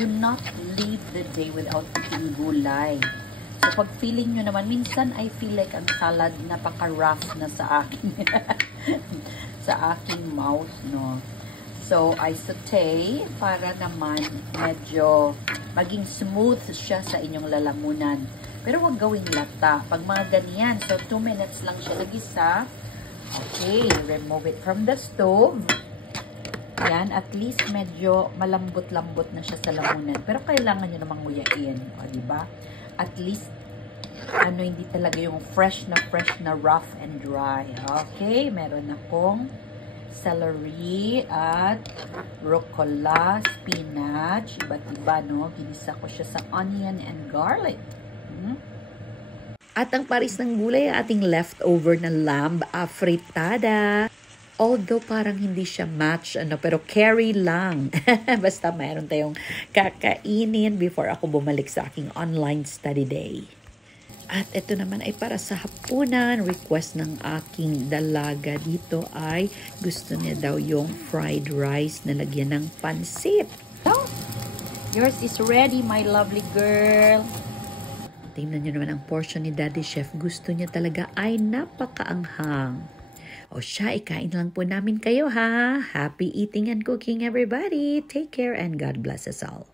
do not leave the day without eating gulay. So, pag feeling nyo naman, minsan I feel like ang salad napaka-rough na sa akin. sa aking mouth, no? So, I saute para naman medyo maging smooth siya sa inyong lalamunan. Pero huwag gawing lata. Pag mga ganyan, so 2 minutes lang siya nagisa. Okay, remove it from the stove. Yan, at least medyo malambot-lambot na siya sa lamunan. Pero kailangan nyo namang nguyain. O, diba? At least, hindi talaga yung fresh na rough and dry. Okay, meron akong celery at rucola, spinach, iba't iba, no? Ginisa ko siya sa onion and garlic. At ang paris ng gulay, ating leftover na lamb afritada. Although parang hindi siya match, pero carry lang. Basta mayroon tayong kakainin before ako bumalik sa aking online study day. At ito naman ay para sa hapunan. Request ng aking dalaga dito ay gusto niya daw yung fried rice na lagyan ng pansit. So, yours is ready, my lovely girl. Tingnan niyo naman ang portion ni Daddy Chef. Gusto niya talaga ay napakaanghang. O siya, ikain lang po namin kayo ha. Happy eating and cooking everybody. Take care and God bless us all.